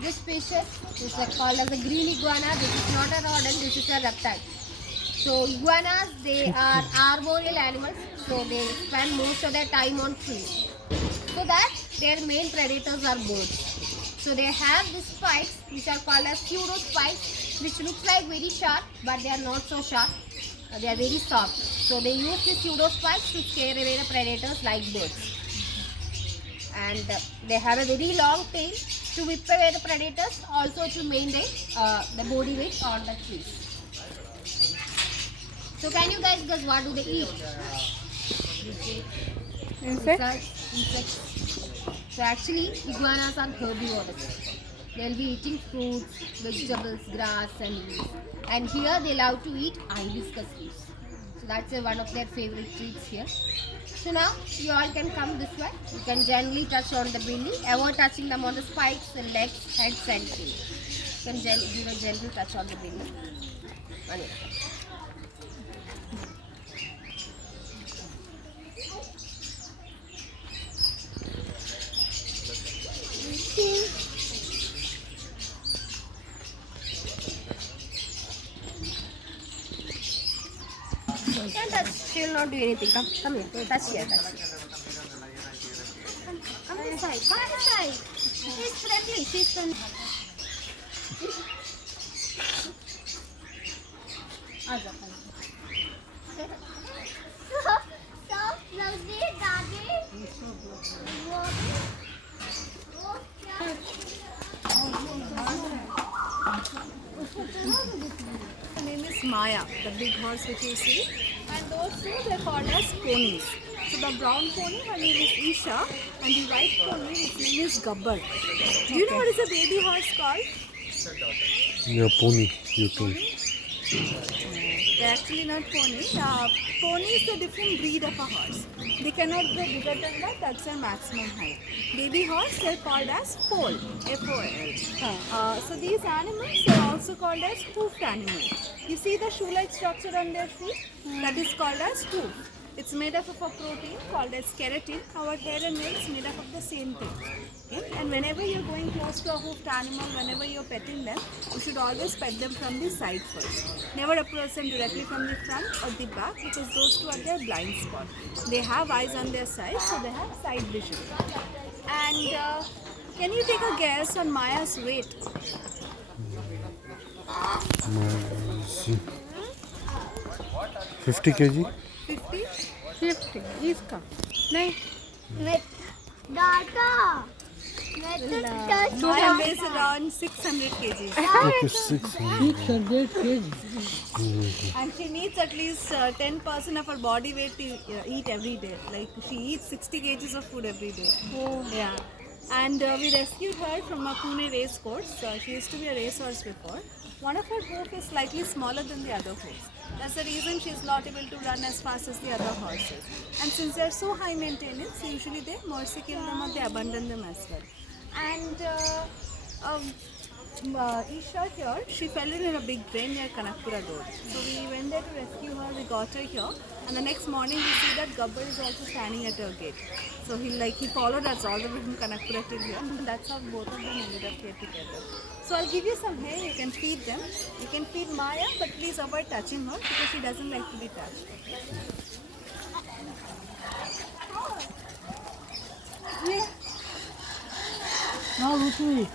This species is called as a green iguana. This is not a rodent, this is a reptile. So iguanas, they are arboreal animals, so they spend most of their time on trees. So that their main predators are birds. So they have these spikes which are called as pseudospikes, which looks like very sharp, but they are not so sharp. They are very soft. So they use these pseudospikes to scare away the predators like birds. And they have a very long tail to whip away the predators, also to maintain the body weight on the trees. So can you guys guess what do they eat? Insects. So actually iguanas are herbivores. They'll be eating fruits, vegetables, grass and leaves. And here they love to eat hibiscus leaves. So that's one of their favorite treats here. So now you all can come this way. You can gently touch on the belly, avoid touching them on the spikes, the legs, heads and tail. You can give a gentle touch on the belly. One minute. Don't touch. She will not do anything. Come here. Touch here. Come this side. Come this side. She's friendly. She's friendly. Stop, Daddy. Her name is Maya, the big horse which you see, and those two they are called as ponies. So the brown pony, her name is Isha, and the white pony, his name is Gabbar. Do you know what is a baby horse called? Yeah, pony. You told. They're actually not pony. Pony is a different breed of a horse. They cannot go bigger than that. That's their maximum height. Baby horse, they're called as foal. F-O-L. So these animals are also called as hoofed animals. You see the shoe-like structure on their feet? That is called as hoof. It's made up of a protein called as keratin. Our hair and nails made up of the same thing. Okay? And whenever you're going close to a hoofed animal, whenever you're petting them, you should always pet them from the side first. Never approach them directly from the front or the back, because those two are their blind spot. They have eyes on their side, so they have side vision. And can you take a guess on Maya's weight? 50 kg? 50? 50. इसका नहीं. Dada. Maya weighs around 600 kg. Okay, 600 kg. And she needs at least 10% of her body weight to eat every day. Like she eats 60 kgs of food every day. Oh. Yeah. And we rescued her from a Pune race course. She used to be a racehorse before. One of her hoof is slightly smaller than the other hoofs. That's the reason she's not able to run as fast as the other horses. And since they're so high maintenance, usually they mercy kill them or they abandon them as well. And Isha here, she fell in a big drain near Kanakpura Road. So we went there to rescue her, we got her here. And the next morning we see that Gabbar is also standing at her gate. So he followed us all the way from Kanakpura till here. And that's how both of them ended up here together. So I'll give you some hair, you can feed them. You can feed Maya, but please avoid touching her because she doesn't like to be touched. Yeah. Now, Rutu.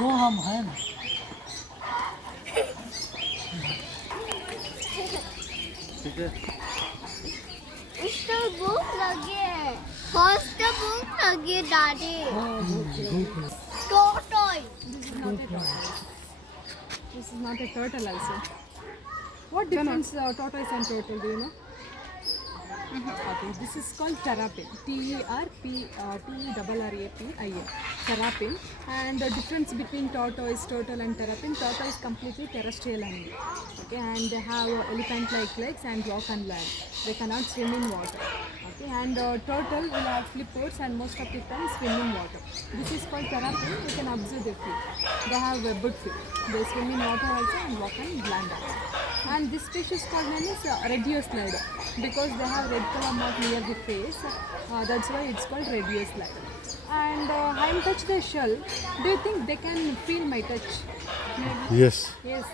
वो हम हैं ना ठीक है उसको भूख लगी है हॉर्स को भूख लगी है दादी टोटोय This is not a turtle also. What difference tortoise and turtle, do you know? Okay, this is called terrapin. Terrapin. Terrapin. And the difference between tortoise, turtle and terrapin, tortoise is completely terrestrial animal. Okay, and they have elephant-like legs and walk on land. They cannot swim in water. Okay. Okay, and turtle will have flippers and most of the time swim in water. This is called terrapin. You can observe their feet. They have webbed feet. They swim in water also and walk on land also. And this fish is called name is red ear slider because they have red color mark near the face. That's why it's called red ear slider. And I will touch their shell. Do you think they can feel my touch? Maybe. Yes. Yes,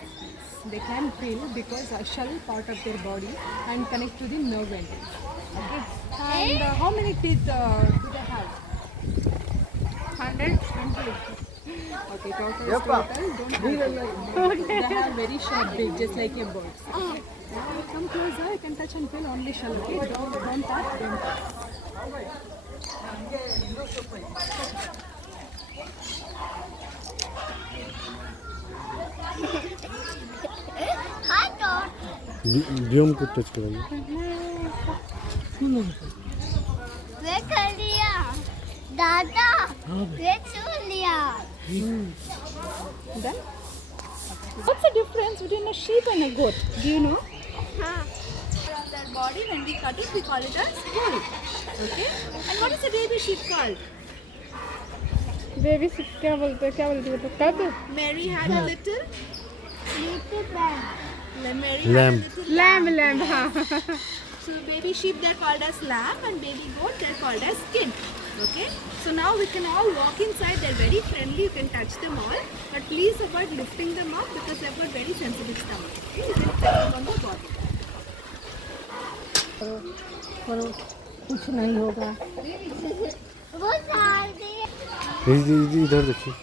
they can feel because a shell part of their body and connect to the nerve endings. Okay. And how many teeth do they have? 100. Okay, total is total. Don't hurt. They have very sharp beak, just like a bird. Okay. Now come closer. You can touch and feel only shell. Okay. Don't touch. Don't touch. I thought. व्योम को touch कराइए. वे कर लिया दादा वे छू लिया Then, what's the difference between a sheep and a goat? Do you know? हाँ Their body, when we cut it, we call it as wool. Okay? And what is a baby sheep called? Baby क्या बोलते हैं तो कब Mary had a little. नीचे बैठ Mary Lamb. had a little lamb हाँ So baby sheep they're called as lamb and baby goat they're called as kid. Okay? So now we can all walk inside. They're very friendly. You can touch them all, but please avoid lifting them up because they've got very sensitive stomach. Okay? You can touch them on the body. कुछ नहीं होगा वो झाड़ दिए इधर देखिए.